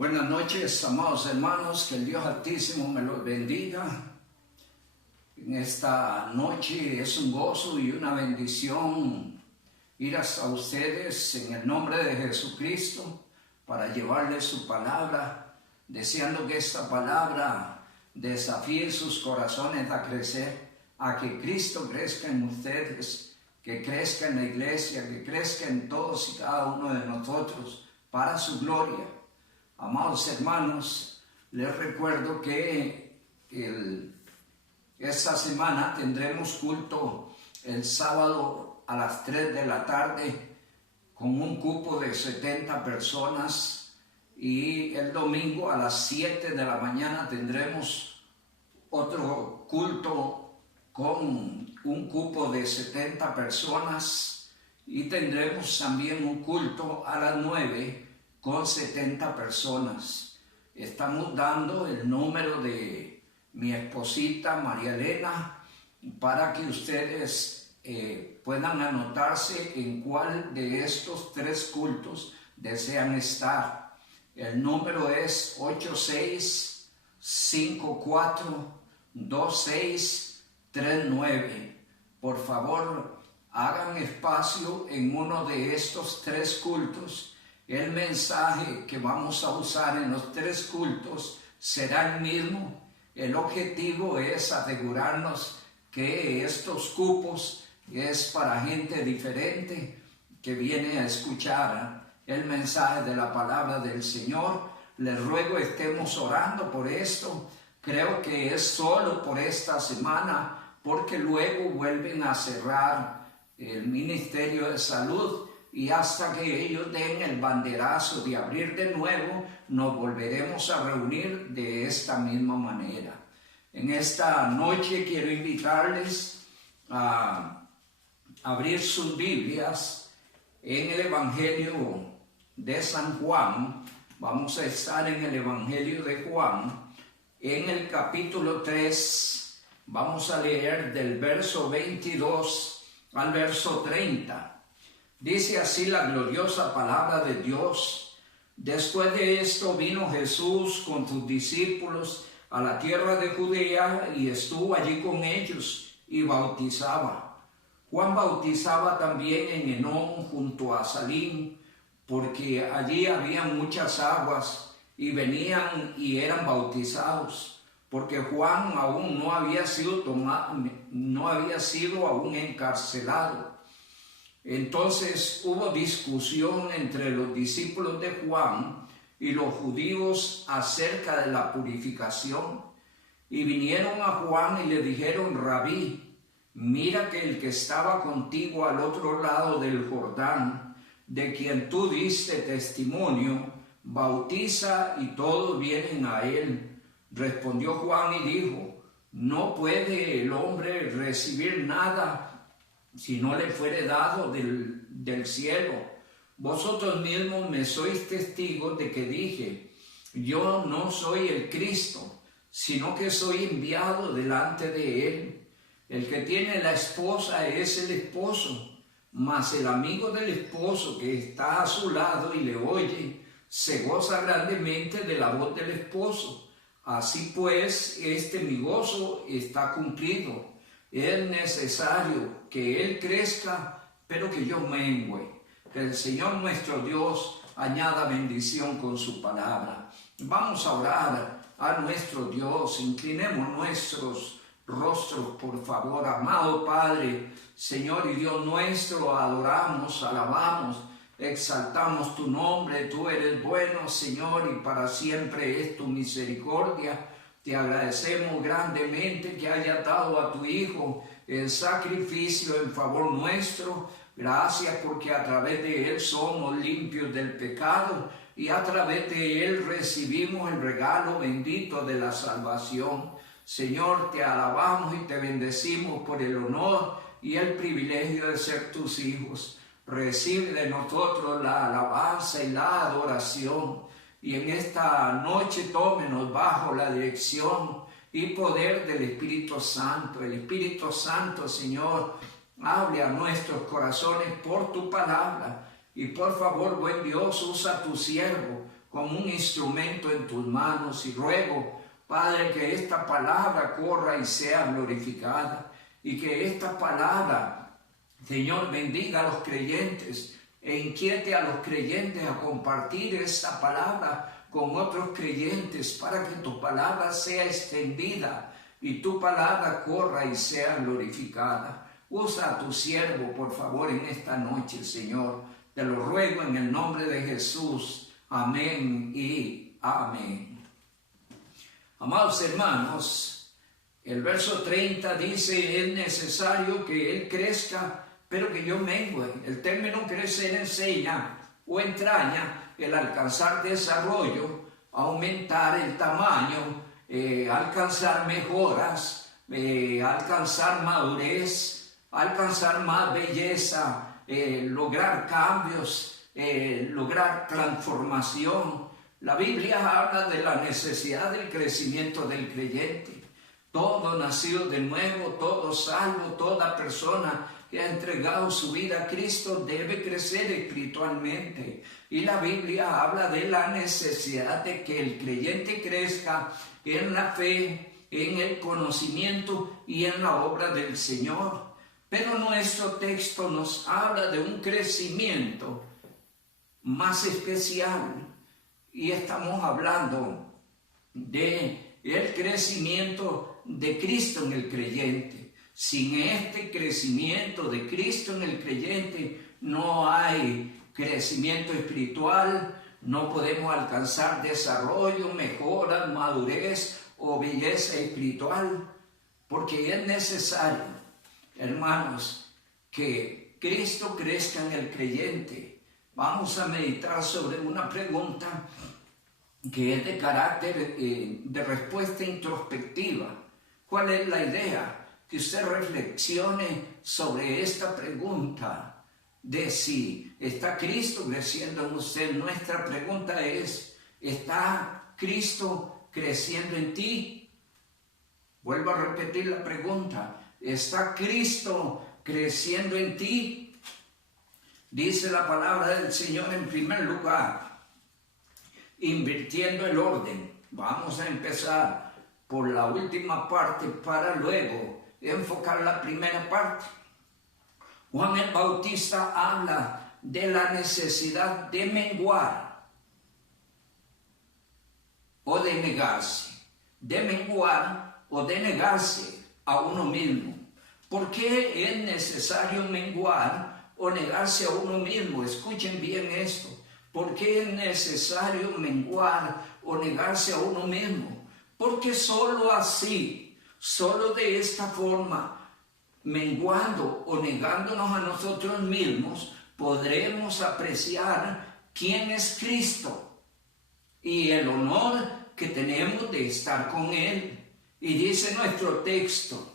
Buenas noches, amados hermanos, que el Dios Altísimo me los bendiga. En esta noche es un gozo y una bendición ir hasta ustedes en el nombre de Jesucristo para llevarles su palabra, deseando que esta palabra desafíe sus corazones a crecer, a que Cristo crezca en ustedes, que crezca en la iglesia, que crezca en todos y cada uno de nosotros para su gloria. Amados hermanos, les recuerdo que esta semana tendremos culto el sábado a las 3 de la tarde con un cupo de 70 personas y el domingo a las 7 de la mañana tendremos otro culto con un cupo de 70 personas y tendremos también un culto a las 9 con 70 personas. Estamos dando el número de mi esposita María Elena para que ustedes puedan anotarse en cuál de estos 3 cultos desean estar. El número es 86542639. Por favor, hagan espacio en uno de estos 3 cultos. El mensaje que vamos a usar en los 3 cultos será el mismo. El objetivo es asegurarnos que estos cupos es para gente diferente que viene a escuchar el mensaje de la palabra del Señor. Les ruego estemos orando por esto. Creo que es solo por esta semana, porque luego vuelven a cerrar el Ministerio de Salud. Y hasta que ellos den el banderazo de abrir de nuevo, nos volveremos a reunir de esta misma manera. En esta noche quiero invitarles a abrir sus Biblias en el Evangelio de San Juan. Vamos a estar en el Evangelio de Juan, en el capítulo 3. Vamos a leer del verso 22 al verso 30. Dice así la gloriosa palabra de Dios. Después de esto vino Jesús con sus discípulos a la tierra de Judea y estuvo allí con ellos y bautizaba. Juan bautizaba también en Enón junto a Salim, porque allí había muchas aguas y venían y eran bautizados, porque Juan aún no había sido aún encarcelado. Entonces hubo discusión entre los discípulos de Juan y los judíos acerca de la purificación. Y vinieron a Juan y le dijeron: Rabí, mira que el que estaba contigo al otro lado del Jordán, de quien tú diste testimonio, bautiza y todos vienen a él. Respondió Juan y dijo: no puede el hombre recibir nada si no le fuere dado del cielo. Vosotros mismos me sois testigos de que dije: yo no soy el Cristo, sino que soy enviado delante de él. El que tiene la esposa es el esposo, mas el amigo del esposo que está a su lado y le oye, se goza grandemente de la voz del esposo. Así pues, mi gozo está cumplido. Es necesario que Él crezca, pero que yo mengüe. Que el Señor nuestro Dios añada bendición con su palabra. Vamos a orar a nuestro Dios. Inclinemos nuestros rostros, por favor. Amado Padre, Señor y Dios nuestro, adoramos, alabamos, exaltamos tu nombre. Tú eres bueno, Señor, y para siempre es tu misericordia. Te agradecemos grandemente que hayas dado a tu Hijo el sacrificio en favor nuestro. Gracias porque a través de Él somos limpios del pecado y a través de Él recibimos el regalo bendito de la salvación. Señor, te alabamos y te bendecimos por el honor y el privilegio de ser tus hijos. Recibe de nosotros la alabanza y la adoración. Y en esta noche tómenos bajo la dirección y poder del Espíritu Santo. El Espíritu Santo, Señor, hable a nuestros corazones por tu palabra. Y por favor, buen Dios, usa a tu siervo como un instrumento en tus manos y ruego, Padre, que esta palabra corra y sea glorificada y que esta palabra, Señor, bendiga a los creyentes e inquiete a los creyentes a compartir esta palabra con otros creyentes para que tu palabra sea extendida y tu palabra corra y sea glorificada. Usa a tu siervo, por favor, en esta noche, Señor. Te lo ruego en el nombre de Jesús. Amén y amén. Amados hermanos, el verso 30 dice, es necesario que Él crezca, pero que yo mengue. El término crecer enseña o entraña el alcanzar desarrollo, aumentar el tamaño, alcanzar mejoras, alcanzar madurez, alcanzar más belleza, lograr cambios, lograr transformación. La Biblia habla de la necesidad del crecimiento del creyente. Todo nacido de nuevo, todo salvo, toda persona que ha entregado su vida a Cristo debe crecer espiritualmente. Y la Biblia habla de la necesidad de que el creyente crezca en la fe, en el conocimiento y en la obra del Señor. Pero nuestro texto nos habla de un crecimiento más especial. Y estamos hablando de el crecimiento de Cristo en el creyente. Sin este crecimiento de Cristo en el creyente no hay crecimiento espiritual, no podemos alcanzar desarrollo, mejora, madurez o belleza espiritual, porque es necesario, hermanos, que Cristo crezca en el creyente. Vamos a meditar sobre una pregunta que es de carácter de respuesta introspectiva. ¿Cuál es la idea? Que usted reflexione sobre esta pregunta de si está Cristo creciendo en usted. Nuestra pregunta es, ¿está Cristo creciendo en ti? Vuelvo a repetir la pregunta, ¿está Cristo creciendo en ti? Dice la palabra del Señor en primer lugar, invirtiendo el orden. Vamos a empezar por la última parte para luego enfocar la primera parte. Juan el Bautista habla de la necesidad de menguar o de negarse, de menguar o de negarse a uno mismo. ¿Por qué es necesario menguar o negarse a uno mismo? Escuchen bien esto. ¿Por qué es necesario menguar o negarse a uno mismo? Porque solo así, solo de esta forma, menguando o negándonos a nosotros mismos, podremos apreciar quién es Cristo y el honor que tenemos de estar con Él. Y dice nuestro texto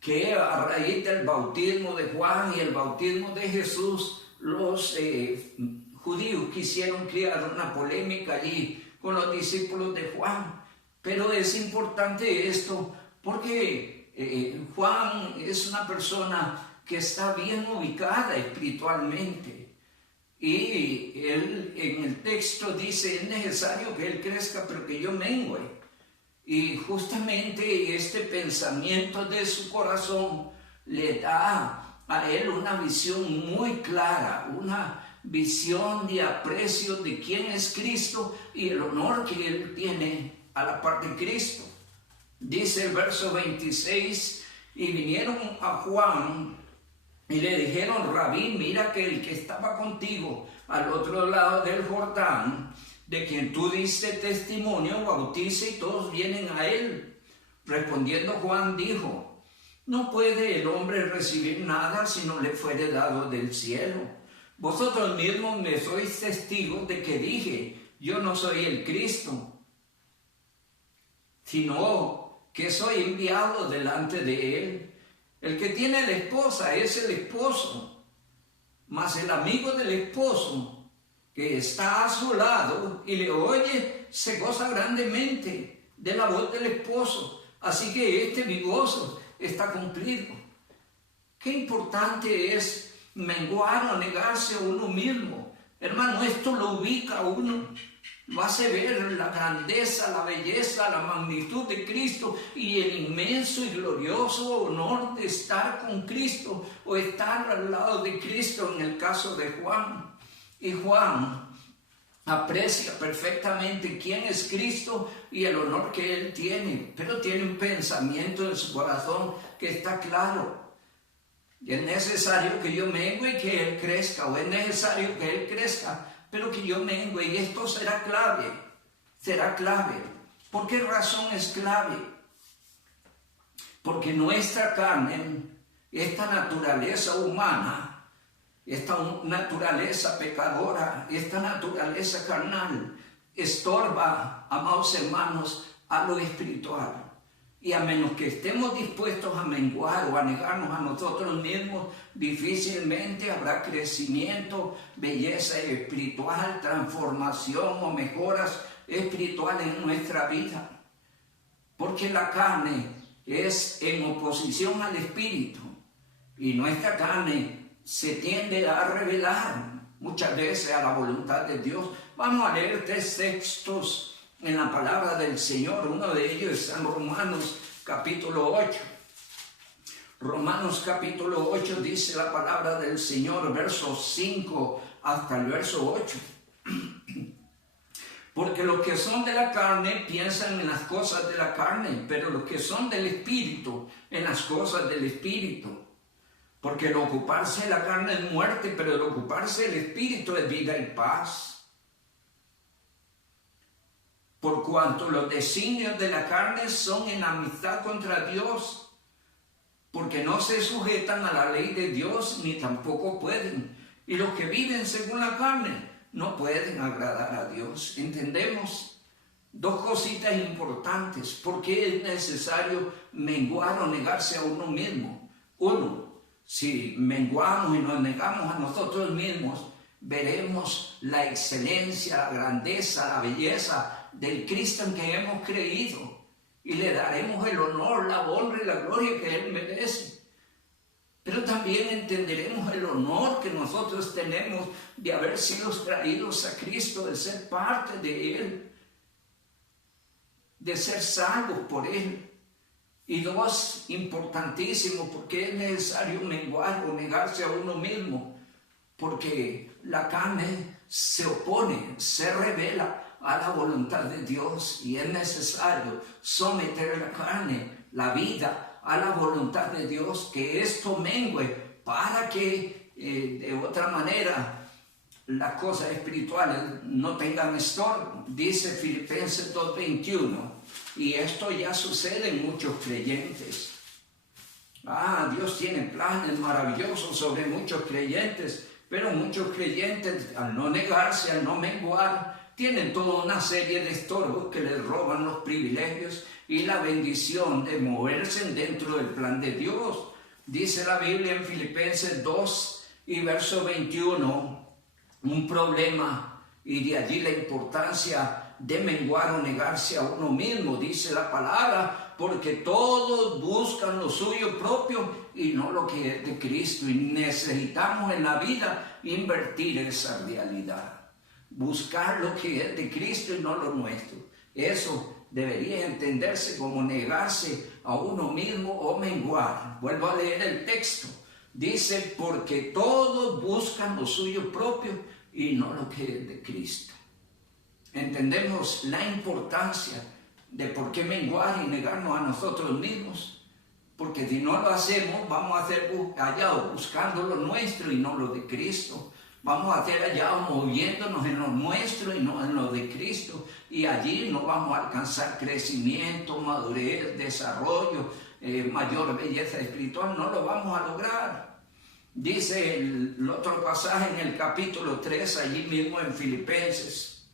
que a raíz del bautismo de Juan y el bautismo de Jesús, los judíos quisieron crear una polémica allí con los discípulos de Juan. Pero es importante esto porque Juan es una persona que está bien ubicada espiritualmente. Y él en el texto dice, es necesario que él crezca, pero que yo mengue. Y justamente este pensamiento de su corazón le da a él una visión muy clara, una visión de aprecio de quién es Cristo y el honor que él tiene a la par de Cristo. Dice el verso 26, y vinieron a Juan y le dijeron, Rabí, mira que el que estaba contigo al otro lado del Jordán, de quien tú diste testimonio, bautiza y todos vienen a él. Respondiendo Juan dijo, no puede el hombre recibir nada si no le fuere dado del cielo. Vosotros mismos me sois testigos de que dije, yo no soy el Cristo, sino que soy enviado delante de él. El que tiene la esposa es el esposo, mas el amigo del esposo que está a su lado y le oye, se goza grandemente de la voz del esposo. Así que mi gozo está cumplido. Qué importante es menguar o negarse a uno mismo. Hermano, esto lo ubica a uno, lo hace ver la grandeza, la belleza, la magnitud de Cristo y el inmenso y glorioso honor de estar con Cristo o estar al lado de Cristo en el caso de Juan. Y Juan aprecia perfectamente quién es Cristo y el honor que Él tiene, pero tiene un pensamiento en su corazón que está claro. Y es necesario que yo mengue y que Él crezca, o es necesario que Él crezca, pero que yo mengue, y esto será clave, será clave. ¿Por qué razón es clave? Porque nuestra carne, esta naturaleza humana, esta naturaleza pecadora, esta naturaleza carnal, estorba, amados hermanos, a lo espiritual. Y a menos que estemos dispuestos a menguar o a negarnos a nosotros mismos, difícilmente habrá crecimiento, belleza espiritual, transformación o mejoras espirituales en nuestra vida. Porque la carne es en oposición al espíritu y nuestra carne se tiende a rebelar muchas veces a la voluntad de Dios. Vamos a leer 3 textos en la palabra del Señor. Uno de ellos es en Romanos capítulo 8. Romanos capítulo 8 dice la palabra del Señor, versos 5 hasta el verso 8. Porque los que son de la carne piensan en las cosas de la carne, pero los que son del Espíritu, en las cosas del Espíritu. Porque el ocuparse de la carne es muerte, pero el ocuparse del Espíritu es vida y paz. Por cuanto los designios de la carne son enemistad contra Dios, porque no se sujetan a la ley de Dios, ni tampoco pueden. Y los que viven según la carne no pueden agradar a Dios. ¿Entendemos? 2 cositas importantes. ¿Por qué es necesario menguar o negarse a uno mismo? Uno, si menguamos y nos negamos a nosotros mismos, veremos la excelencia, la grandeza, la belleza del Cristo en que hemos creído y le daremos el honor, la honra y la gloria que Él merece. Pero también entenderemos el honor que nosotros tenemos de haber sido traídos a Cristo, de ser parte de Él, de ser salvos por Él. Y 2, importantísimo, porque es necesario menguar o negarse a uno mismo, porque la carne se opone, se revela a la voluntad de Dios y es necesario someter la carne, la vida, a la voluntad de Dios, que esto mengue para que de otra manera las cosas espirituales no tengan estorbo. Dice Filipenses 2:21, y esto ya sucede en muchos creyentes. Dios tiene planes maravillosos sobre muchos creyentes, pero muchos creyentes, al no negarse, al no menguar, tienen toda una serie de estorbos que les roban los privilegios y la bendición de moverse dentro del plan de Dios. Dice la Biblia en Filipenses 2 y verso 21, un problema, y de allí la importancia de menguar o negarse a uno mismo. Dice la palabra, porque todos buscan lo suyo propio y no lo que es de Cristo, y necesitamos en la vida invertir esa realidad. Buscar lo que es de Cristo y no lo nuestro. Eso debería entenderse como negarse a uno mismo o menguar. Vuelvo a leer el texto. Dice, porque todos buscan lo suyo propio y no lo que es de Cristo. Entendemos la importancia de por qué menguar y negarnos a nosotros mismos. Porque si no lo hacemos, vamos a hacer allá buscando lo nuestro y no lo de Cristo. Vamos a hacer allá moviéndonos en lo nuestro y no en lo de Cristo. Y allí no vamos a alcanzar crecimiento, madurez, desarrollo, mayor belleza espiritual. No lo vamos a lograr. Dice el otro pasaje en el capítulo 3, allí mismo en Filipenses,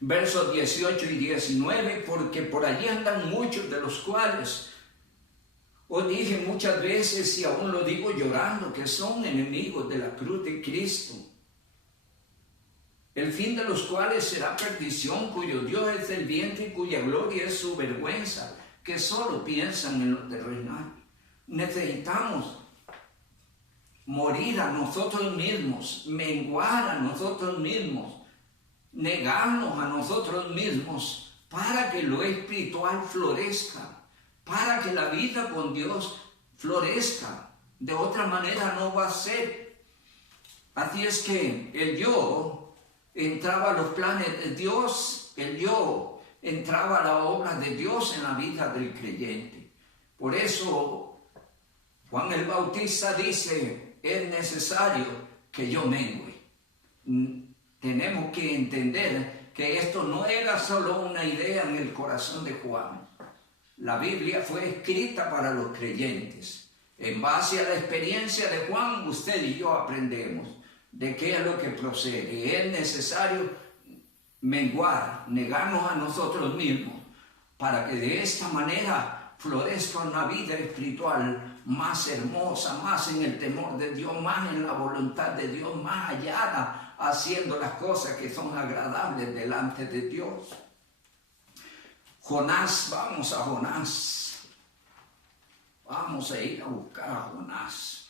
versos 18 y 19, porque por allí andan muchos de los cuales os dije muchas veces, y aún lo digo llorando, que son enemigos de la cruz de Cristo, el fin de los cuales será perdición, cuyo Dios es el vientre y cuya gloria es su vergüenza, que solo piensan en lo terrenal. Necesitamos morir a nosotros mismos, menguar a nosotros mismos, negarnos a nosotros mismos para que lo espiritual florezca, para que la vida con Dios florezca. De otra manera no va a ser. Así es que el yo entraba a los planes de Dios, el yo entraba a la obra de Dios en la vida del creyente. Por eso Juan el Bautista dice, es necesario que yo mengue. Tenemos que entender que esto no era solo una idea en el corazón de Juan. La Biblia fue escrita para los creyentes. En base a la experiencia de Juan, usted y yo aprendemos de qué es lo que procede. Es necesario menguar, negarnos a nosotros mismos, para que de esta manera florezca una vida espiritual más hermosa, más en el temor de Dios, más en la voluntad de Dios, más hallada, haciendo las cosas que son agradables delante de Dios. Jonás, vamos a Jonás. Vamos a ir a buscar a Jonás.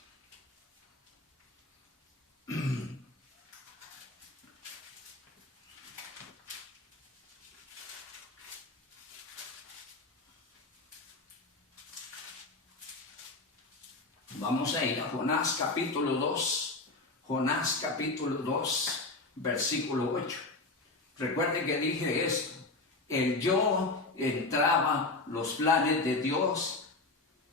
Vamos a ir a Jonás capítulo 2. Jonás capítulo 2, versículo 8. Recuerde que dije esto. El yo entraba los planes de Dios,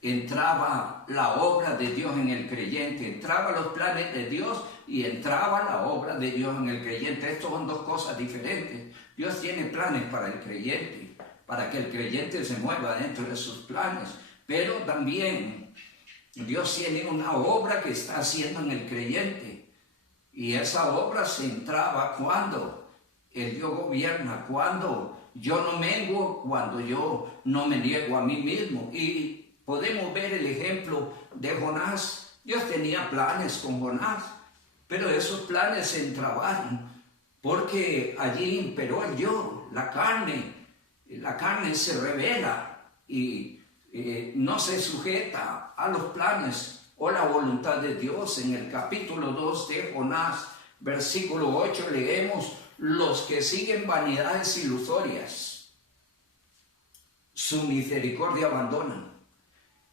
entraba la obra de Dios en el creyente, entraba los planes de Dios y entraba la obra de Dios en el creyente. Estas son dos cosas diferentes. Dios tiene planes para el creyente, para que el creyente se mueva dentro de sus planes, pero también Dios tiene una obra que está haciendo en el creyente, y esa obra se entraba cuando el Dios gobierna, cuando yo no menguo, cuando yo no me niego a mí mismo. Y podemos ver el ejemplo de Jonás. Dios tenía planes con Jonás, pero esos planes se entrabaron porque allí imperó el yo, la carne se rebela y no se sujeta a los planes o la voluntad de Dios. En el capítulo 2 de Jonás, versículo 8, leemos: los que siguen vanidades ilusorias, su misericordia abandonan.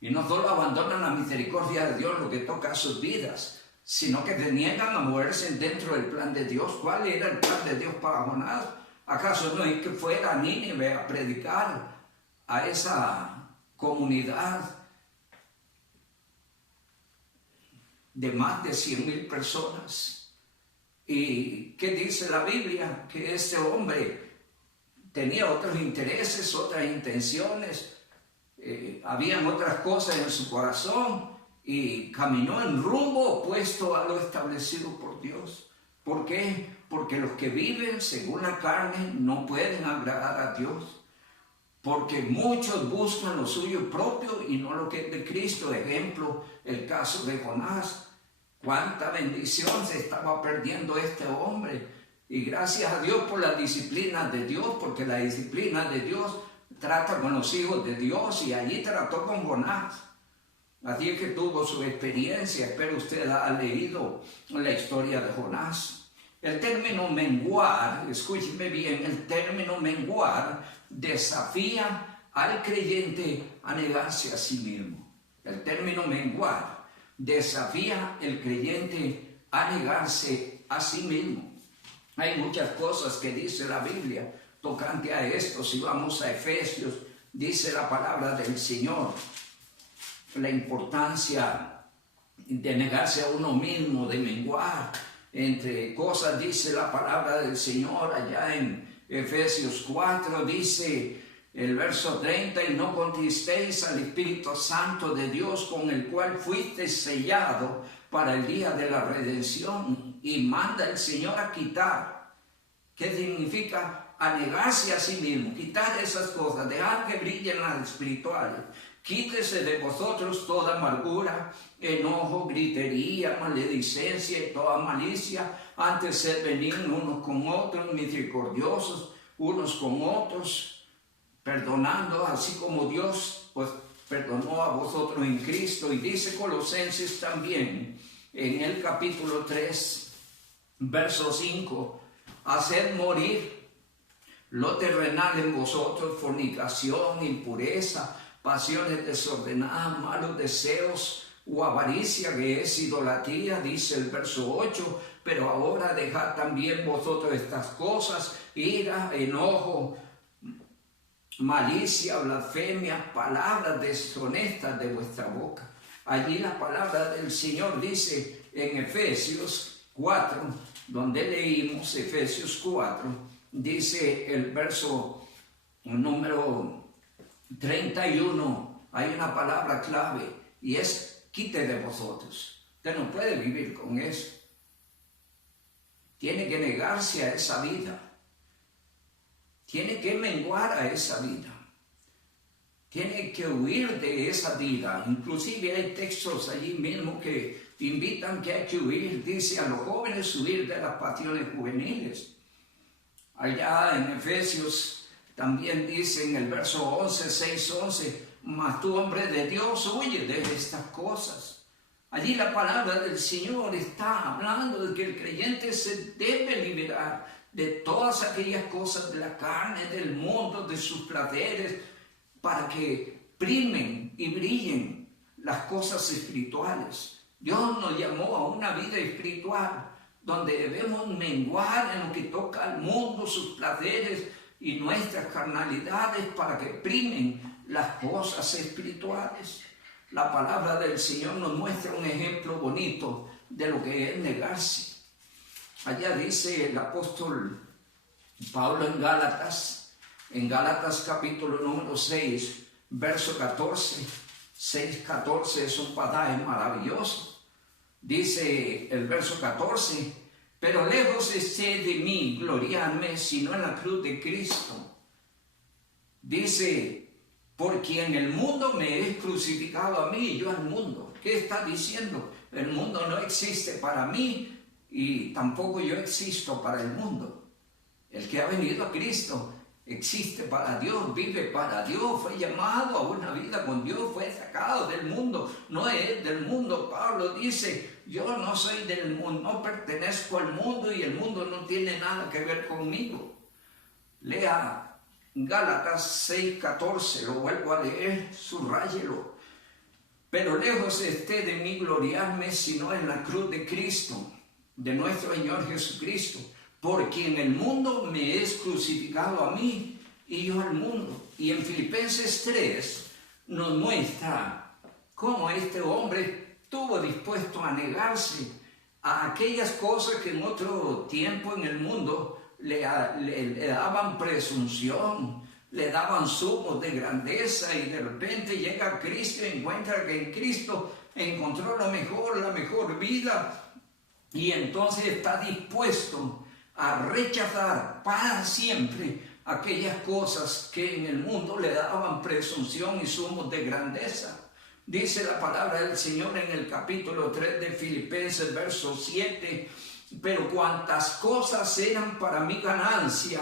Y no solo abandonan la misericordia de Dios, lo que toca a sus vidas, sino que se niegan a moverse dentro del plan de Dios. ¿Cuál era el plan de Dios para Jonás? ¿Acaso no es que fuera a Nínive a predicar a esa comunidad de más de 100,000 personas? ¿Y qué dice la Biblia? Que este hombre tenía otros intereses, otras intenciones, habían otras cosas en su corazón y caminó en rumbo opuesto a lo establecido por Dios. ¿Por qué? Porque los que viven según la carne no pueden agradar a Dios, porque muchos buscan lo suyo propio y no lo que es de Cristo. Ejemplo, el caso de Jonás. Cuánta bendición se estaba perdiendo este hombre. Y gracias a Dios por la disciplina de Dios, porque la disciplina de Dios trata con los hijos de Dios, y allí trató con Jonás. Así es que tuvo su experiencia. Espero usted ha leído la historia de Jonás. El término menguar, escúcheme bien, el término menguar desafía al creyente a negarse a sí mismo. El término menguar desafía al creyente a negarse a sí mismo. Hay muchas cosas que dice la Biblia tocante a esto. Si vamos a Efesios, dice la palabra del Señor la importancia de negarse a uno mismo, de menguar. Entre cosas dice la palabra del Señor allá en Efesios 4, dice el verso 30: y no contristéis al Espíritu Santo de Dios, con el cual fuisteis sellado para el día de la redención. Y manda el Señor a quitar. ¿Qué significa? A negarse a sí mismo, quitar esas cosas, dejar que brillen las espirituales. Quítese de vosotros toda amargura, enojo, gritería, maledicencia y toda malicia. Antes sed benignos unos con otros, misericordiosos unos con otros, perdonando así como Dios pues perdonó a vosotros en Cristo. Y dice Colosenses también, en el capítulo 3, verso 5, haced morir lo terrenal en vosotros, fornicación, impureza, pasiones desordenadas, malos deseos o avaricia, que es idolatría, dice el verso 8, pero ahora dejad también vosotros estas cosas: ira, enojo, malicia, blasfemia, palabras deshonestas de vuestra boca. Allí la palabra del Señor dice en Efesios 4, donde leímos Efesios 4, dice el verso número 31, hay una palabra clave y es: quite de vosotros. Usted no puede vivir con eso. Tiene que negarse a esa vida. Tiene que menguar a esa vida. Tiene que huir de esa vida. Inclusive hay textos allí mismo que te invitan que hay que huir. Dice a los jóvenes huir de las pasiones juveniles. Allá en Efesios también dice en el verso 11, 6:11, mas tú, hombre de Dios, huye de estas cosas. Allí la palabra del Señor está hablando de que el creyente se debe liberar de todas aquellas cosas de la carne, del mundo, de sus placeres, para que primen y brillen las cosas espirituales. Dios nos llamó a una vida espiritual donde debemos menguar en lo que toca al mundo, sus placeres y nuestras carnalidades, para que primen las cosas espirituales. La palabra del Señor nos muestra un ejemplo bonito de lo que es negarse. Allá dice el apóstol Pablo en Gálatas capítulo número 6, verso 14, 6:14, es un pasaje maravilloso. Dice el verso 14: pero lejos esté de mí gloriarme, sino en la cruz de Cristo. Dice: por quien el mundo me es crucificado a mí y yo al mundo. ¿Qué está diciendo? El mundo no existe para mí y tampoco yo existo para el mundo. El que ha venido a Cristo existe para Dios, vive para Dios, fue llamado a una vida con Dios, fue sacado del mundo, no es del mundo. Pablo dice: yo no soy del mundo, no pertenezco al mundo y el mundo no tiene nada que ver conmigo. Lea Gálatas 6:14, lo vuelvo a leer, subráyelo. Pero lejos esté de mí gloriarme, sino en la cruz de Cristo, de nuestro Señor Jesucristo, por quien el mundo me es crucificado a mí y yo al mundo. Y en Filipenses 3 nos muestra cómo este hombre estuvo dispuesto a negarse a aquellas cosas que en otro tiempo en el mundo le daban presunción, le daban zumos de grandeza, y de repente llega a Cristo y encuentra que en Cristo encontró la mejor vida, y entonces está dispuesto a rechazar para siempre aquellas cosas que en el mundo le daban presunción y zumos de grandeza. Dice la palabra del Señor en el capítulo 3 de Filipenses, verso 7: pero cuantas cosas eran para mi ganancia,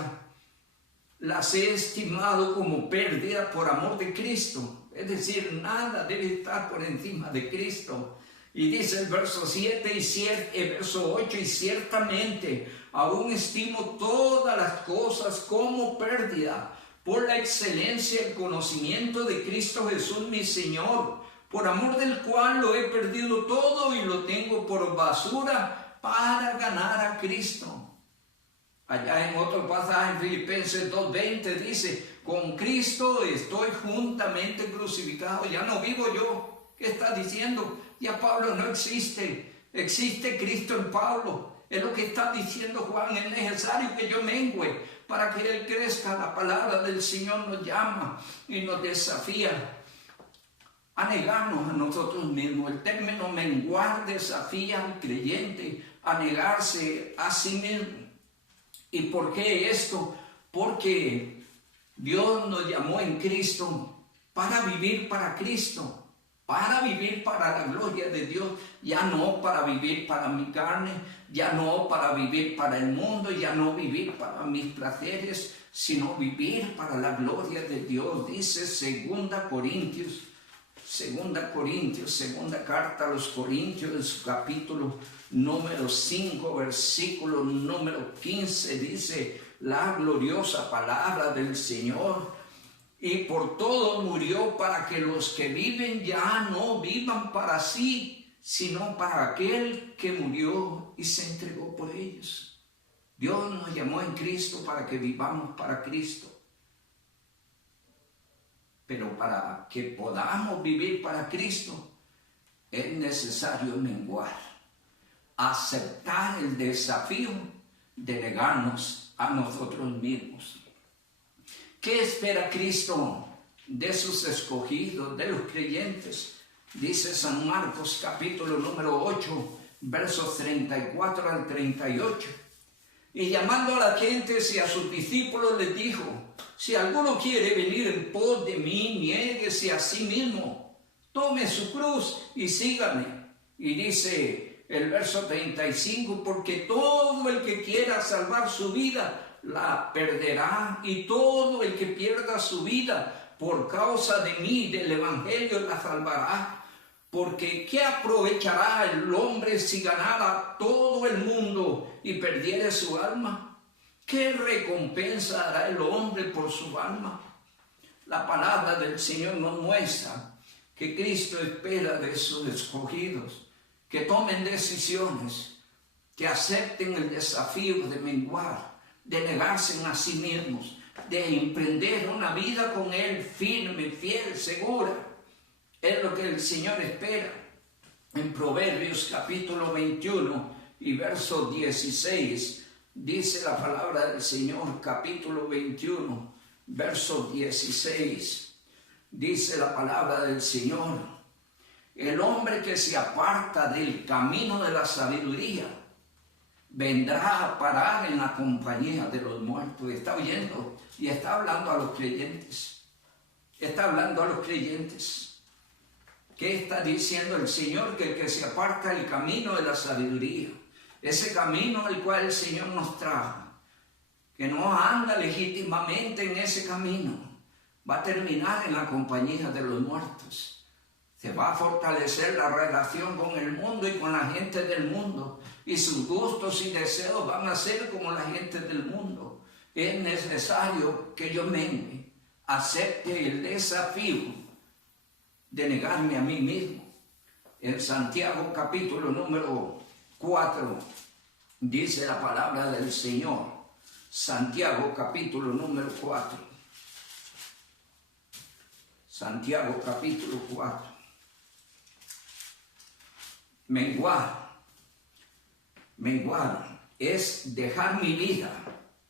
las he estimado como pérdida por amor de Cristo. Es decir, nada debe estar por encima de Cristo. Y dice el verso 7 y verso 8: y ciertamente aún estimo todas las cosas como pérdida por la excelencia del conocimiento de Cristo Jesús mi Señor, por amor del cual lo he perdido todo y lo tengo por basura para ganar a Cristo. Allá en otro pasaje en Filipenses 2:20 dice: con Cristo estoy juntamente crucificado, ya no vivo yo. ¿Qué está diciendo? Ya Pablo no existe, existe Cristo en Pablo. Es lo que está diciendo Juan: es necesario que yo mengüe para que Él crezca. La palabra del Señor nos llama y nos desafía a negarnos a nosotros mismos. El término menguar desafía al creyente a negarse a sí mismo. ¿Y por qué esto? Porque Dios nos llamó en Cristo para vivir para Cristo, para vivir para la gloria de Dios, ya no para vivir para mi carne, ya no para vivir para el mundo, ya no vivir para mis placeres, sino vivir para la gloria de Dios. Dice 2 Corintios Segunda carta a los Corintios, en su capítulo número 5, versículo número 15, dice la gloriosa palabra del Señor: y por todo murió, para que los que viven ya no vivan para sí, sino para aquel que murió y se entregó por ellos. Dios nos llamó en Cristo para que vivamos para Cristo. Pero para que podamos vivir para Cristo es necesario menguar, aceptar el desafío de negarnos a nosotros mismos. ¿Qué espera Cristo de sus escogidos, de los creyentes? Dice San Marcos capítulo número 8, versos 34 al 38. Y llamando a la gente y a sus discípulos les dijo: si alguno quiere venir en pos de mí, niéguese a sí mismo, tome su cruz y sígame. Y dice el verso 35: porque todo el que quiera salvar su vida la perderá, y todo el que pierda su vida por causa de mí, del evangelio, la salvará. Porque ¿qué aprovechará el hombre si ganara todo el mundo y perdiere su alma? ¿Qué recompensa dará el hombre por su alma? La palabra del Señor nos muestra que Cristo espera de sus escogidos que tomen decisiones, que acepten el desafío de menguar, de negarse a sí mismos, de emprender una vida con Él firme, fiel, segura. Es lo que el Señor espera. En Proverbios capítulo 21 y verso 16, dice la palabra del Señor, capítulo 21, verso 16, dice la palabra del Señor: el hombre que se aparta del camino de la sabiduría vendrá a parar en la compañía de los muertos. Está oyendo y está hablando a los creyentes. Está hablando a los creyentes. ¿Qué está diciendo el Señor? Que el que se aparta del camino de la sabiduría, ese camino al cual el Señor nos trajo, que no anda legítimamente en ese camino, va a terminar en la compañía de los muertos. Se va a fortalecer la relación con el mundo y con la gente del mundo, y sus gustos y deseos van a ser como la gente del mundo. Es necesario que yo acepte el desafío de negarme a mí mismo. En Santiago capítulo número 4 dice la palabra del Señor. Santiago capítulo número 4. Santiago capítulo 4. Menguar es dejar mi vida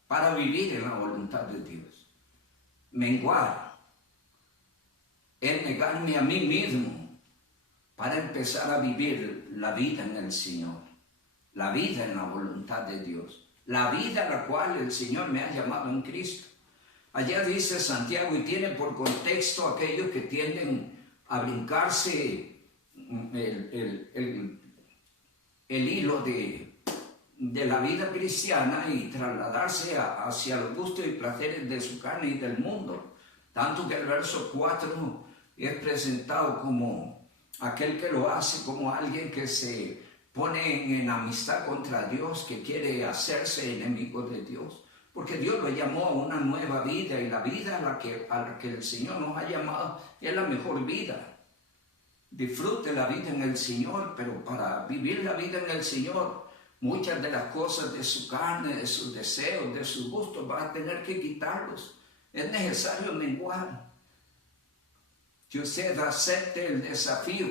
para vivir en la voluntad de Dios. Menguar es negarme a mí mismo para empezar a vivir la vida en el Señor, la vida en la voluntad de Dios, la vida a la cual el Señor me ha llamado en Cristo. Allá dice Santiago, y tiene por contexto aquellos que tienden a brincarse el hilo de la vida cristiana y trasladarse hacia los gustos y placeres de su carne y del mundo. Tanto que el verso 4 es presentado como aquel que lo hace como alguien que se pone en amistad contra Dios, que quiere hacerse enemigo de Dios, porque Dios lo llamó a una nueva vida, y la vida a la que el Señor nos ha llamado es la mejor vida. Disfrute la vida en el Señor, pero para vivir la vida en el Señor, muchas de las cosas de su carne, de sus deseos, de sus gustos, va a tener que quitarlos. Es necesario menguar. Que usted acepte el desafío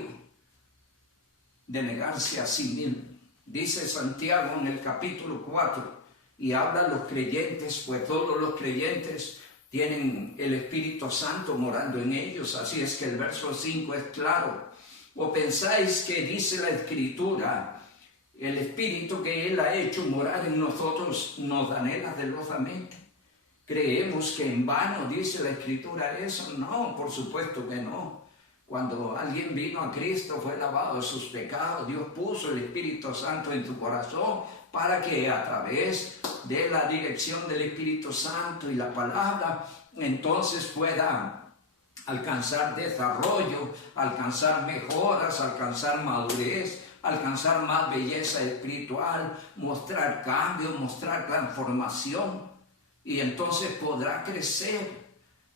de negarse a sí mismo. Dice Santiago en el capítulo 4, y habla a los creyentes, pues todos los creyentes tienen el Espíritu Santo morando en ellos. Así es que el verso 5 es claro. ¿O pensáis que dice la Escritura, el Espíritu que Él ha hecho morar en nosotros nos anhela celosamente? ¿Creemos que en vano dice la Escritura eso? No, por supuesto que no. Cuando alguien vino a Cristo, fue lavado de sus pecados, Dios puso el Espíritu Santo en tu corazón para que a través de la dirección del Espíritu Santo y la palabra, entonces pueda alcanzar desarrollo, alcanzar mejoras, alcanzar madurez, alcanzar más belleza espiritual, mostrar cambio, mostrar transformación, y entonces podrá crecer,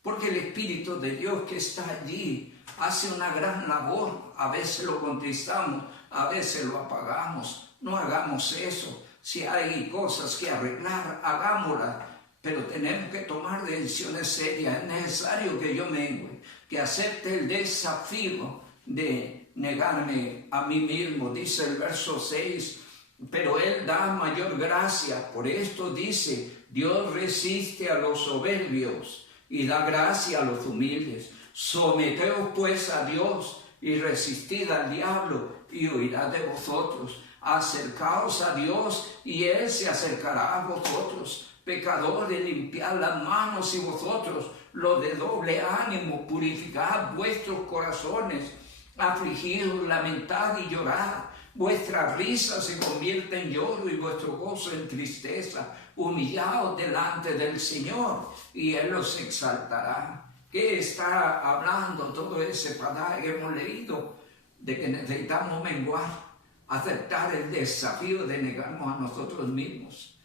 porque el Espíritu de Dios que está allí hace una gran labor. A veces lo contristamos, a veces lo apagamos. No hagamos eso. Si hay cosas que arreglar, hagámoslas, pero tenemos que tomar decisiones serias. Es necesario que yo mengue, que acepte el desafío de negarme a mí mismo. Dice el verso 6, pero Él da mayor gracia. Por esto dice, Dios resiste a los soberbios y da gracia a los humildes. Someteos pues a Dios y resistid al diablo y huirá de vosotros. Acercaos a Dios y Él se acercará a vosotros. Pecadores, limpiad las manos, y vosotros, los de doble ánimo, purificad vuestros corazones. Afligidos, lamentad y llorad. Vuestra risa se convierte en lloro y vuestro gozo en tristeza. Humillaos delante del Señor y Él os exaltará. ¿Qué está hablando todo ese pasaje que hemos leído? De que necesitamos menguar, aceptar el desafío de negarnos a nosotros mismos,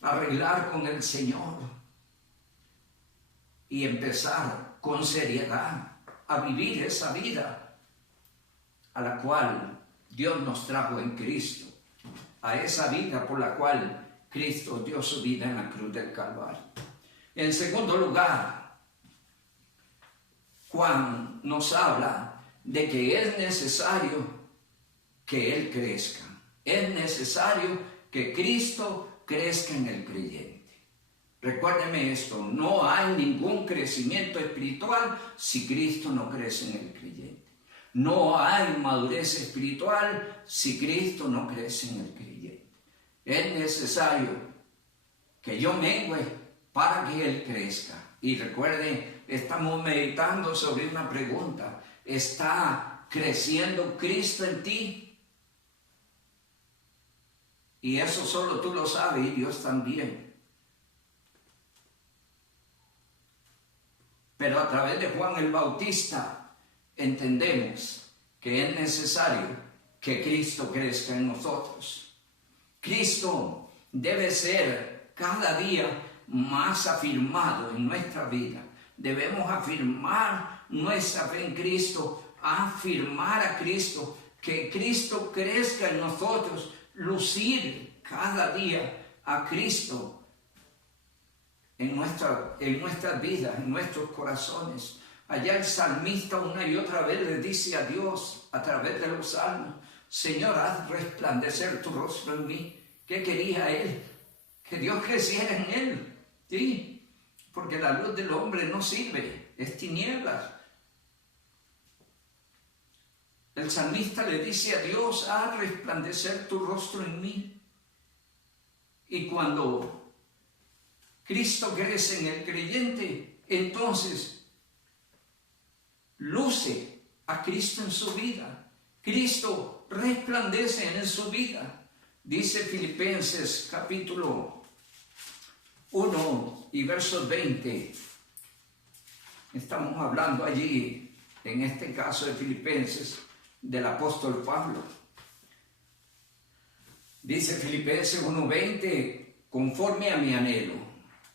arreglar con el Señor y empezar con seriedad a vivir esa vida a la cual Dios nos trajo en Cristo, a esa vida por la cual Cristo dio su vida en la cruz del Calvario. En segundo lugar, Juan nos habla de que es necesario que Él crezca. Es necesario que Cristo crezca en el creyente. Recuérdeme esto, no hay ningún crecimiento espiritual si Cristo no crece en el creyente. No hay madurez espiritual si Cristo no crece en el creyente. Es necesario que yo mengue para que Él crezca. Y recuerden, estamos meditando sobre una pregunta. ¿Está creciendo Cristo en ti? Y eso solo tú lo sabes y Dios también. Pero a través de Juan el Bautista entendemos que es necesario que Cristo crezca en nosotros. Cristo debe ser cada día más afirmado en nuestra vida. Debemos afirmar nuestra fe en Cristo, afirmar a Cristo, que Cristo crezca en nosotros, lucir cada día a Cristo en nuestras vidas, en nuestros corazones. Allá el salmista una y otra vez le dice a Dios a través de los salmos: Señor, haz resplandecer tu rostro en mí. ¿Qué quería él? Que Dios creciera en él, ¿sí? Porque la luz del hombre no sirve, es tinieblas. El salmista le dice a Dios: haz resplandecer tu rostro en mí. Y cuando Cristo crece en el creyente, entonces luce a Cristo en su vida. Cristo resplandece en su vida. Dice Filipenses capítulo 1 y versos 20. Estamos hablando allí, en este caso de Filipenses, del apóstol Pablo. Dice Filipenses 1:20, conforme a mi anhelo.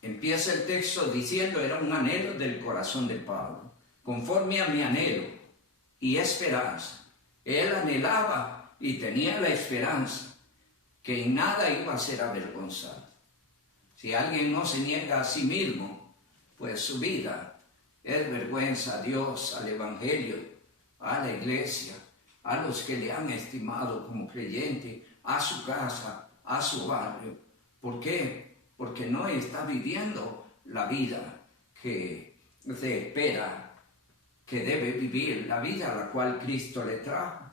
Empieza el texto diciendo, era un anhelo del corazón de Pablo. Conforme a mi anhelo y esperanza. Él anhelaba y tenía la esperanza que en nada iba a ser avergonzado. Si alguien no se niega a sí mismo, pues su vida es vergüenza a Dios, al Evangelio, a la iglesia, a los que le han estimado como creyente, a su casa, a su barrio. ¿Por qué? Porque no está viviendo la vida que se espera que debe vivir, la vida a la cual Cristo le trajo.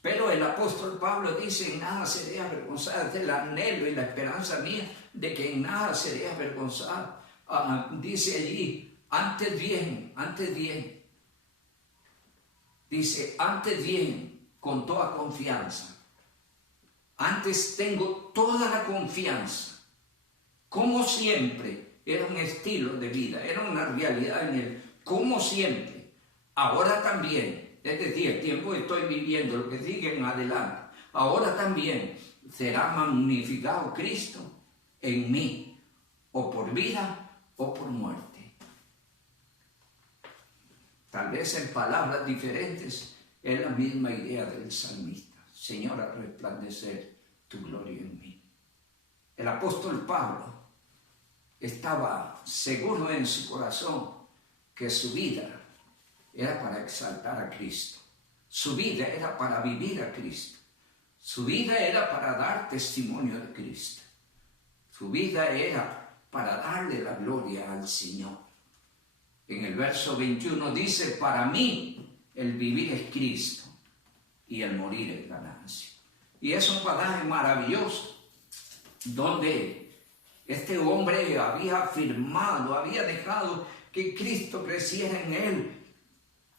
Pero el apóstol Pablo dice, en nada seré avergonzado. Es el anhelo y la esperanza mía de que en nada seré avergonzado. Dice allí, antes bien. Dice, antes bien, con toda confianza. Antes tengo toda la confianza. Como siempre, era un estilo de vida, era una realidad en él. como siempre, ahora también, es decir, el tiempo que estoy viviendo, lo que sigue en adelante, ahora también será magnificado Cristo en mí, o por vida o por muerte. Tal vez en palabras diferentes es la misma idea del salmista. Señor, a resplandecer tu gloria en mí. El apóstol Pablo estaba seguro en su corazón que su vida era para exaltar a Cristo. Su vida era para vivir a Cristo. Su vida era para dar testimonio de Cristo. Su vida era para darle la gloria al Señor. En el verso 21 dice, para mí el vivir es Cristo y el morir es ganancia. Y es un pasaje maravilloso donde este hombre había afirmado, había dejado que Cristo creciera en él.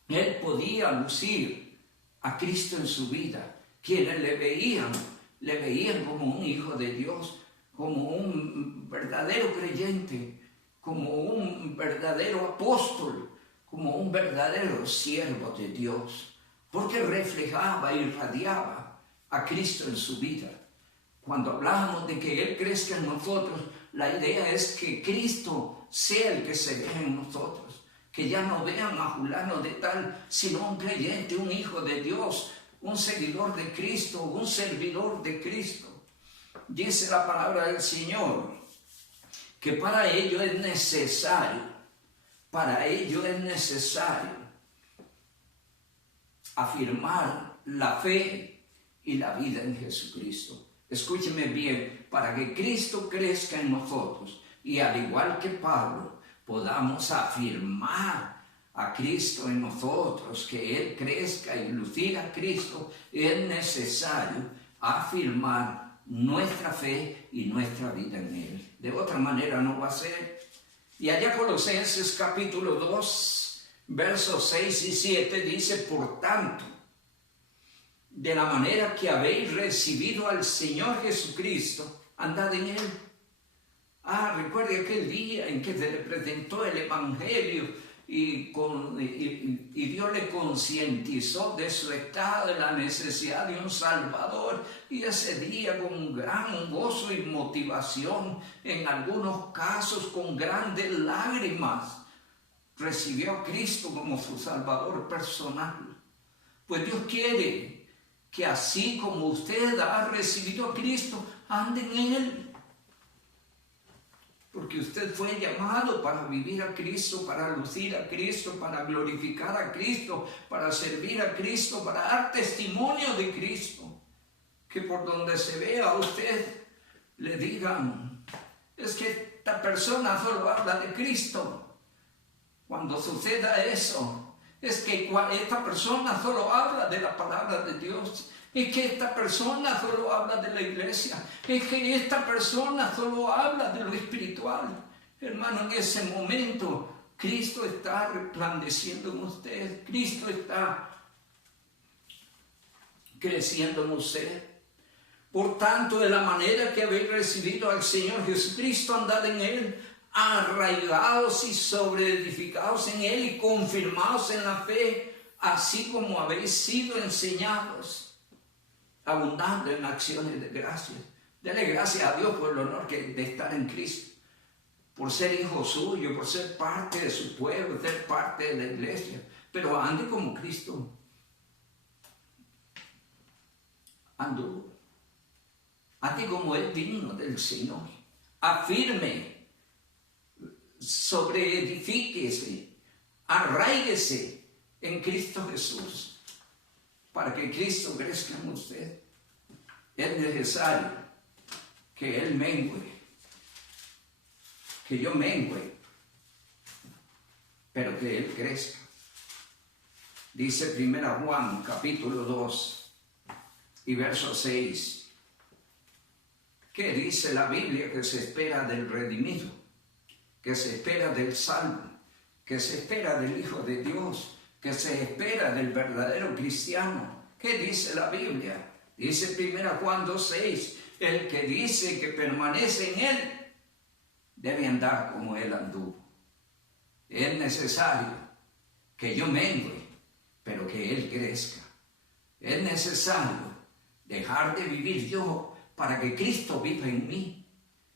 Él podía lucir a Cristo en su vida. Quienes le veían como un hijo de Dios, como un verdadero creyente, como un verdadero apóstol, como un verdadero siervo de Dios, porque reflejaba y irradiaba a Cristo en su vida. Cuando hablamos de que Él crezca en nosotros, la idea es que Cristo sea el que se vea en nosotros, que ya no vean a fulano de tal, sino un creyente, un hijo de Dios, un seguidor de Cristo, un servidor de Cristo. Dice la palabra del Señor que para ello es necesario afirmar la fe y la vida en Jesucristo. Escúcheme bien, para que Cristo crezca en nosotros y al igual que Pablo podamos afirmar a Cristo en nosotros, que Él crezca y lucir a Cristo, es necesario afirmar nuestra fe y nuestra vida en Él. De otra manera no va a ser. Y allá Colosenses capítulo 2, versos 6 y 7 dice, por tanto, de la manera que habéis recibido al Señor Jesucristo, andad en Él. Recuerde aquel día en que se le presentó el Evangelio y Dios le concientizó de su estado, de la necesidad de un Salvador, y ese día con gran gozo y motivación, en algunos casos con grandes lágrimas, recibió a Cristo como su Salvador personal. Pues Dios quiere que así como usted ha recibido a Cristo, ande en Él. Porque usted fue llamado para vivir a Cristo, para lucir a Cristo, para glorificar a Cristo, para servir a Cristo, para dar testimonio de Cristo. Que por donde se vea a usted le digan, es que esta persona solo habla de Cristo. Cuando suceda eso, es que esta persona solo habla de la palabra de Dios. Es que esta persona solo habla de la iglesia. Es que esta persona solo habla de lo espiritual. Hermano, en ese momento, Cristo está resplandeciendo en usted. Cristo está creciendo en usted. Por tanto, de la manera que habéis recibido al Señor Jesucristo, andad en Él, arraigados y sobreedificados en Él y confirmados en la fe, así como habéis sido enseñados, abundando en acciones de gracias. Dele gracias a Dios por el honor de estar en Cristo, por ser hijo suyo, por ser parte de su pueblo, ser parte de la iglesia. Pero ande como Cristo anduvo. Ande como Él digno del Señor. Afirme, sobreedifíquese, arraíguese en Cristo Jesús. Para que Cristo crezca en usted, es necesario que Él mengue, que yo mengue, pero que Él crezca. Dice 1 Juan capítulo 2 y verso 6. ¿Qué dice la Biblia? Que se espera del redimido, que se espera del salvo, que se espera del Hijo de Dios, que se espera del verdadero cristiano. ¿Qué dice la Biblia? Dice 1 Juan 2:6, el que dice que permanece en Él, debe andar como Él anduvo. Es necesario que yo mengue, pero que Él crezca. Es necesario dejar de vivir yo para que Cristo viva en mí.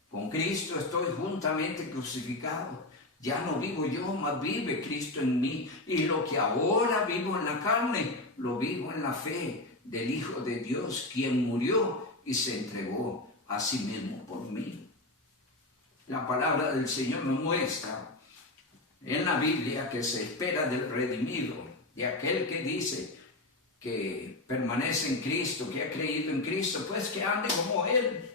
Con Cristo estoy juntamente crucificado. Ya no vivo yo, mas vive Cristo en mí. Y lo que ahora vivo en la carne, lo vivo en la fe del Hijo de Dios, quien murió y se entregó a sí mismo por mí. La palabra del Señor me muestra en la Biblia que se espera del redimido, de aquel que dice que permanece en Cristo, que ha creído en Cristo, pues que ande como Él.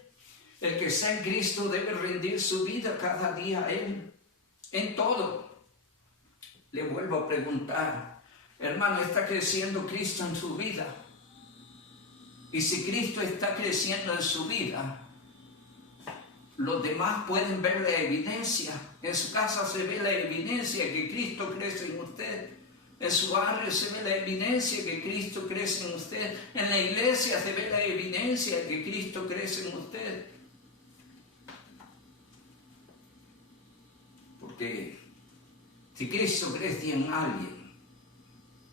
El que está en Cristo debe rendir su vida cada día a Él, en todo. Le vuelvo a preguntar, hermano, ¿está creciendo Cristo en su vida? Y si Cristo está creciendo en su vida, los demás pueden ver la evidencia. En su casa se ve la evidencia que Cristo crece en usted. En su barrio se ve la evidencia que Cristo crece en usted. En la iglesia se ve la evidencia que Cristo crece en usted. Porque si Cristo crece en alguien,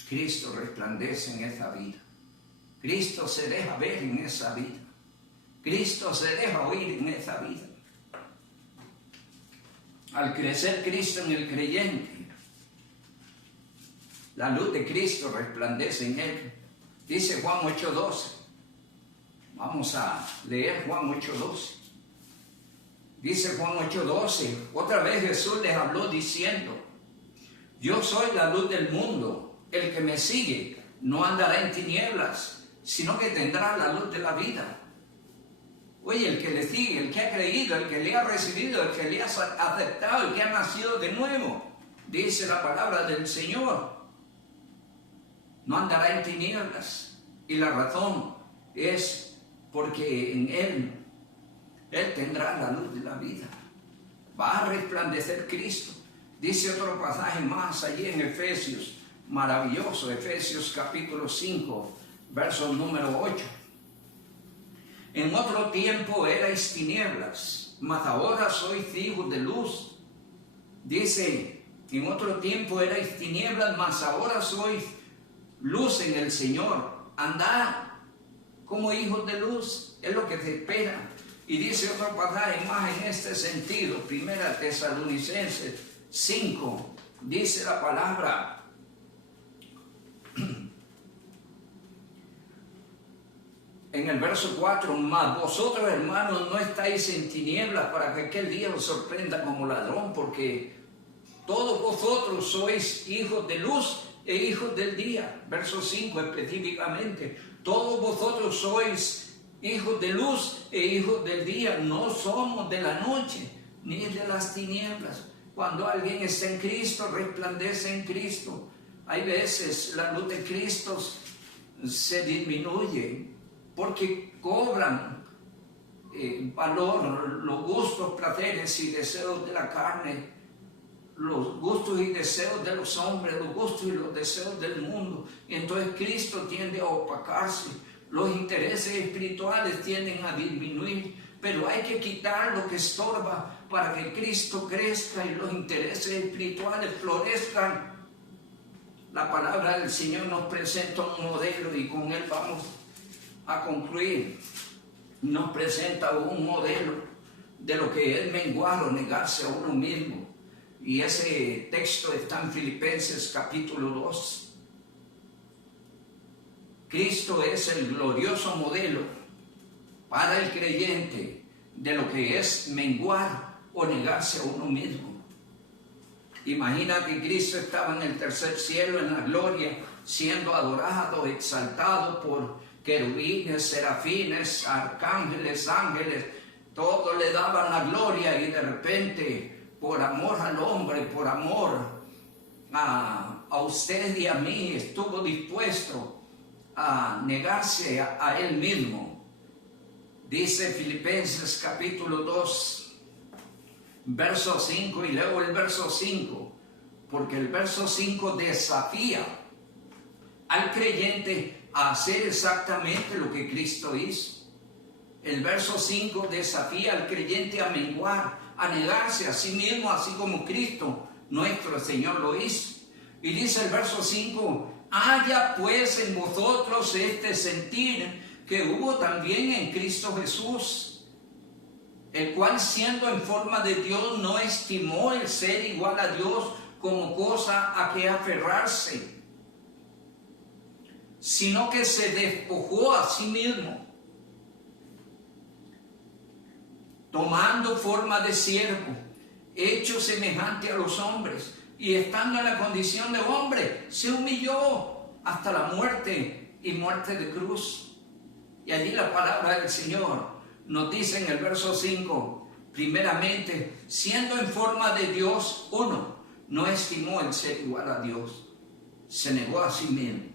Cristo resplandece en esa vida. Cristo se deja ver en esa vida. Cristo se deja oír en esa vida. Al crecer Cristo en el creyente, la luz de Cristo resplandece en él. Dice Juan 8:12. Vamos a leer Juan 8:12. Dice Juan 8:12. Otra vez Jesús les habló diciendo: yo soy la luz del mundo. El que me sigue no andará en tinieblas, sino que tendrá la luz de la vida. Oye, el que le sigue, el que ha creído, el que le ha recibido, el que le ha aceptado, el que ha nacido de nuevo, dice la palabra del Señor, no andará en tinieblas. Y la razón es porque en Él tendrá la luz de la vida. Va a resplandecer Cristo. Dice otro pasaje más allí en Efesios, maravilloso, Efesios capítulo 5, verso número 8. En otro tiempo erais tinieblas, mas ahora sois hijos de luz. Dice, en otro tiempo erais tinieblas, mas ahora sois luz en el Señor. Andad como hijos de luz, es lo que se espera. Y dice otro pasaje más en este sentido, 1 Tesalonicenses 5, dice la palabra, en el verso 4, mas vosotros, hermanos, no estáis en tinieblas para que aquel día os sorprenda como ladrón, porque todos vosotros sois hijos de luz e hijos del día. Verso 5 específicamente, todos vosotros sois hijos de luz e hijos del día. No somos de la noche ni de las tinieblas. Cuando alguien está en Cristo, resplandece en Cristo. Hay veces la luz de Cristo se disminuye porque cobran valor los gustos, placeres y deseos de la carne, los gustos y deseos de los hombres, los gustos y los deseos del mundo. Y entonces Cristo tiende a opacarse, los intereses espirituales tienden a disminuir, pero hay que quitar lo que estorba para que Cristo crezca y los intereses espirituales florezcan. La palabra del Señor nos presenta un modelo y con él vamos a concluir. Nos presenta un modelo de lo que es menguar o negarse a uno mismo. Y ese texto está en Filipenses capítulo 2. Cristo es el glorioso modelo para el creyente de lo que es menguar o negarse a uno mismo. Imagina que Cristo estaba en el tercer cielo, en la gloria, siendo adorado, exaltado por querubines, serafines, arcángeles, ángeles. Todos le daban la gloria y de repente, por amor al hombre, por amor a usted y a mí, estuvo dispuesto a negarse a él mismo. Dice Filipenses capítulo 2, verso 5, y luego el verso 5, porque el verso 5 desafía al creyente a hacer exactamente lo que Cristo hizo. El verso 5 desafía al creyente a menguar, a negarse a sí mismo, así como Cristo, nuestro Señor, lo hizo. Y dice el verso 5, haya pues en vosotros este sentir que hubo también en Cristo Jesús, el cual siendo en forma de Dios no estimó el ser igual a Dios como cosa a que aferrarse, sino que se despojó a sí mismo, tomando forma de siervo, hecho semejante a los hombres, y estando en la condición de hombre, se humilló hasta la muerte y muerte de cruz. Y allí la palabra del Señor nos dice en el verso 5, primeramente, siendo en forma de Dios, uno, no estimó el ser igual a Dios, se negó a sí mismo,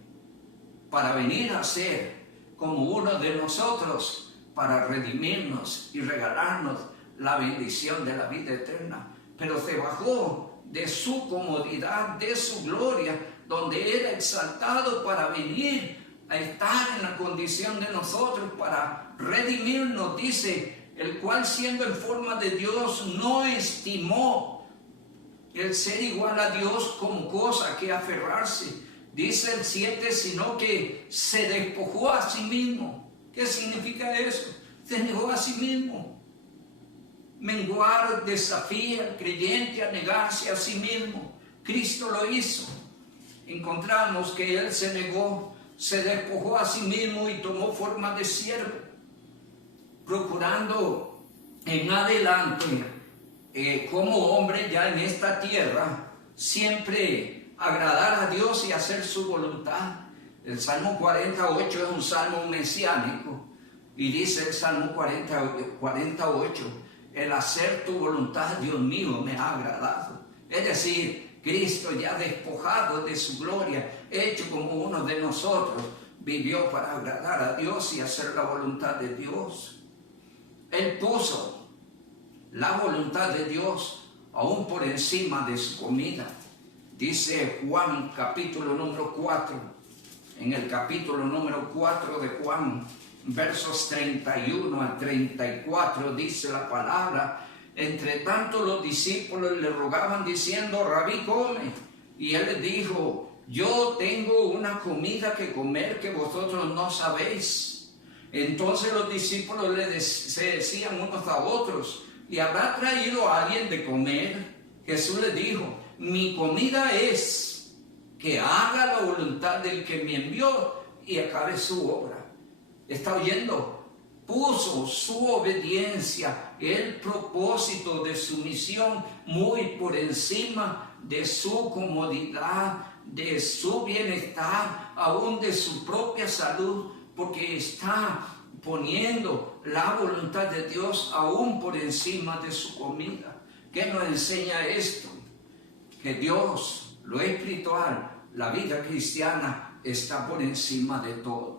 para venir a ser como uno de nosotros, para redimirnos y regalarnos la bendición de la vida eterna. Pero se bajó de su comodidad, de su gloria, donde era exaltado para venir a estar en la condición de nosotros, para redimirnos, dice, el cual siendo en forma de Dios no estimó el ser igual a Dios como cosa que aferrarse. Dice el 7, sino que se despojó a sí mismo. ¿Qué significa eso? Se negó a sí mismo. Menguar desafía al creyente a negarse a sí mismo. Cristo lo hizo. Encontramos que Él se negó, se despojó a sí mismo y tomó forma de siervo, procurando en adelante, como hombre ya en esta tierra, siempre agradar a Dios y hacer su voluntad. El Salmo 48 es un salmo mesiánico y dice el Salmo 48, el hacer tu voluntad, Dios mío, me ha agradado. Es decir, Cristo ya despojado de su gloria, hecho como uno de nosotros, vivió para agradar a Dios y hacer la voluntad de Dios. Él puso la voluntad de Dios aún por encima de su comida. Dice Juan capítulo número 4, en el capítulo número 4 de Juan, versos 31 al 34, dice la palabra, entre tanto los discípulos le rogaban diciendo, Rabí, come. Y él les dijo, yo tengo una comida que comer que vosotros no sabéis. Entonces los discípulos se decían unos a otros, ¿y habrá traído a alguien de comer? Jesús les dijo, mi comida es que haga la voluntad del que me envió y acabe su obra. ¿Está oyendo? Puso su obediencia, el propósito de su misión muy por encima de su comodidad, de su bienestar, aún de su propia salud, porque está poniendo la voluntad de Dios aún por encima de su comida. ¿Qué nos enseña esto? Que Dios, lo espiritual, la vida cristiana está por encima de todo.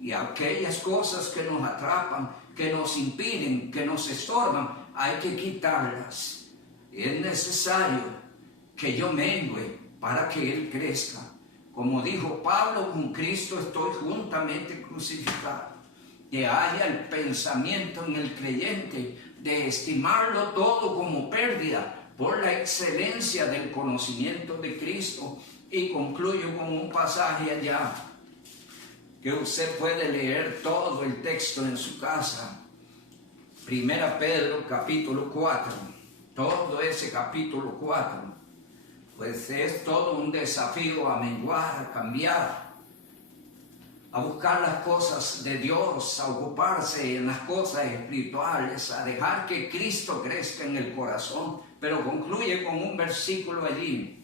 Y aquellas cosas que nos atrapan, que nos impiden, que nos estorban, hay que quitarlas. Es necesario que yo mengue para que Él crezca. Como dijo Pablo, con Cristo estoy juntamente crucificado. Que haya el pensamiento en el creyente de estimarlo todo como pérdida por la excelencia del conocimiento de Cristo. Y concluyo con un pasaje allá que usted puede leer todo el texto en su casa. Primera Pedro capítulo 4, todo ese capítulo 4, pues es todo un desafío a menguar, a cambiar, a buscar las cosas de Dios, a ocuparse en las cosas espirituales, a dejar que Cristo crezca en el corazón. Pero concluye con un versículo allí.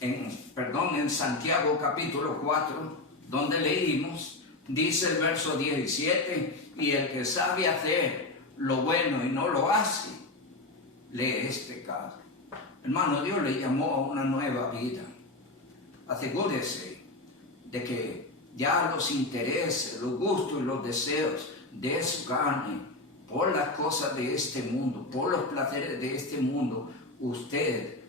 En Santiago capítulo 4, donde leímos, dice el verso 17, y el que sabe hacer lo bueno y no lo hace, le es pecado. Hermano, Dios le llamó a una nueva vida. Asegúrese de que ya los intereses, los gustos y los deseos de su carne, por las cosas de este mundo, por los placeres de este mundo, usted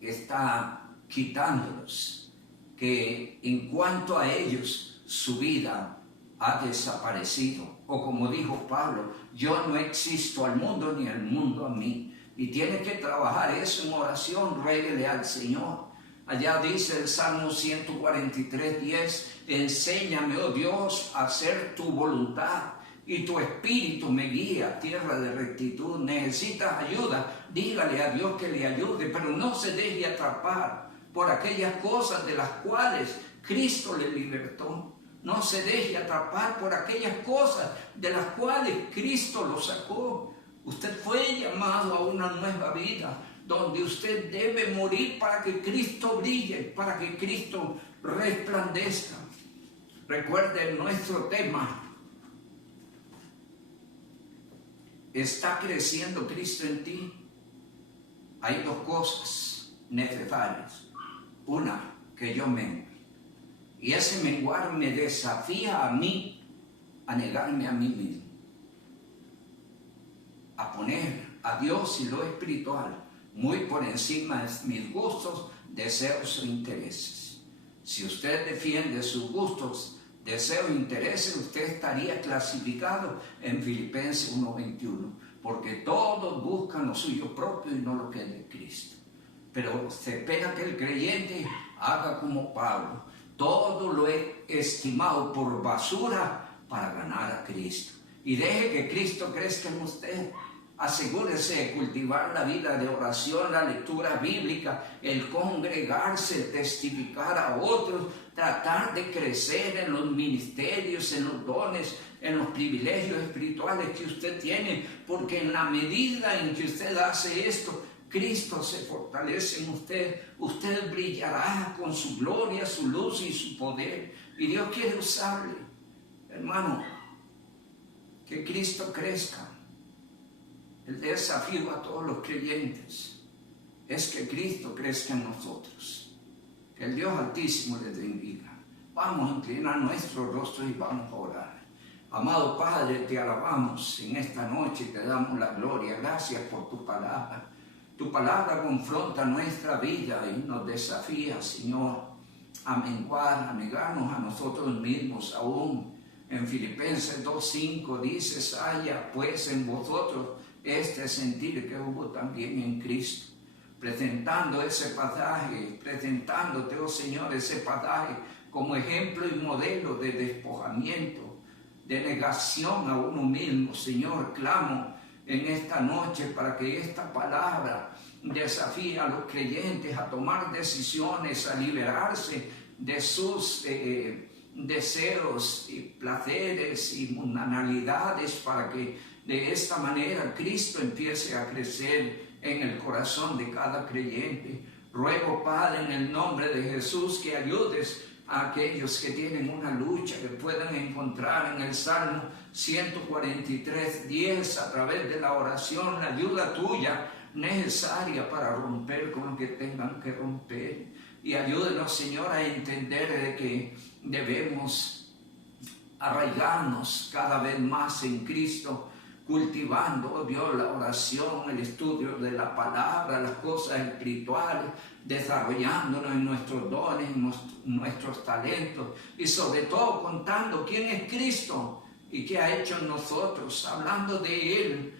está quitándolos, que en cuanto a ellos su vida ha desaparecido, o como dijo Pablo, yo no existo al mundo ni el mundo a mí. Y tiene que trabajar eso en oración, ruéguele al Señor. Allá dice el Salmo 143:10, enséñame, oh Dios, a hacer tu voluntad y tu espíritu me guía, tierra de rectitud. Necesitas ayuda, dígale a Dios que le ayude, pero no se deje atrapar por aquellas cosas de las cuales Cristo le libertó. No se deje atrapar por aquellas cosas de las cuales Cristo lo sacó. Usted fue llamado a una nueva vida, donde usted debe morir para que Cristo brille, para que Cristo resplandezca. Recuerden nuestro tema. ¿Está creciendo Cristo en ti? Hay dos cosas necesarias. Una, que yo mengue. Y ese menguar me desafía a mí a negarme a mí mismo, a poner a Dios y lo espiritual muy por encima de mis gustos, deseos e intereses. Si usted defiende sus gustos, deseos e intereses, usted estaría clasificado en Filipenses 1:21, porque todos buscan lo suyo propio y no lo que es de Cristo. Pero se espera que el creyente haga como Pablo: todo lo he estimado por basura para ganar a Cristo. Y deje que Cristo crezca en usted. Asegúrese de cultivar la vida de oración, la lectura bíblica, el congregarse, el testificar a otros, tratar de crecer en los ministerios, en los dones, en los privilegios espirituales que usted tiene, porque en la medida en que usted hace esto, Cristo se fortalece en usted. Usted brillará con su gloria, su luz y su poder. Y Dios quiere usarle. Hermano, que Cristo crezca. El desafío a todos los creyentes es que Cristo crezca en nosotros. Que el Dios Altísimo les bendiga. Vamos a inclinar nuestro rostro y vamos a orar. Amado Padre, te alabamos en esta noche, te damos la gloria. Gracias por tu palabra. Tu palabra confronta nuestra vida y nos desafía, Señor, a menguar, a negarnos a nosotros mismos. Aún en Filipenses 2:5 dices: haya pues en vosotros este sentir que hubo también en Cristo. Presentando ese pasaje, presentándote, oh Señor, ese pasaje como ejemplo y modelo de despojamiento, de negación a uno mismo. Señor, clamo en esta noche para que esta palabra desafíe a los creyentes a tomar decisiones, a liberarse de sus deseos y placeres y mundanalidades, para que de esta manera Cristo empiece a crecer en el corazón de cada creyente. Ruego, Padre, en el nombre de Jesús, que ayudes a aquellos que tienen una lucha, que puedan encontrar en el Salmo 143:10, a través de la oración, la ayuda tuya necesaria para romper con lo que tengan que romper. Y ayúdenos, Señor, a entender de que debemos arraigarnos cada vez más en Cristo, cultivando, oh Dios, la oración, el estudio de la palabra, las cosas espirituales, desarrollándonos en nuestros dones, en nuestros talentos, y sobre todo contando quién es Cristo y qué ha hecho en nosotros, hablando de Él,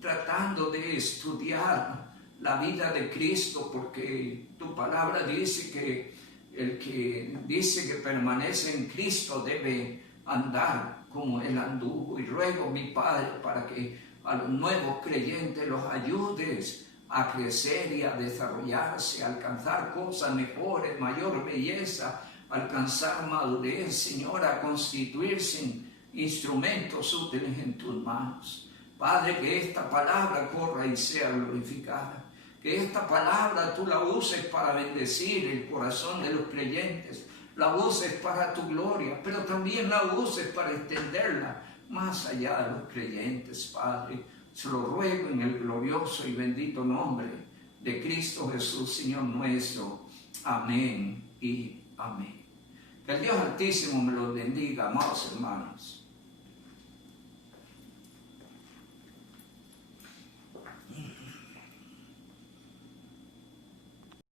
tratando de estudiar la vida de Cristo, porque tu palabra dice que el que dice que permanece en Cristo debe andar como Él anduvo. Y ruego, mi Padre, para que a los nuevos creyentes los ayudes a crecer y a desarrollarse, a alcanzar cosas mejores, mayor belleza, alcanzar madurez, Señor, a constituirse instrumentos útiles en tus manos. Padre, que esta palabra corra y sea glorificada. Que esta palabra tú la uses para bendecir el corazón de los creyentes, la uses para tu gloria, pero también la uses para extenderla más allá de los creyentes, Padre. Se lo ruego en el glorioso y bendito nombre de Cristo Jesús, Señor nuestro. Amén y amén. Que el Dios Altísimo me los bendiga, amados hermanos.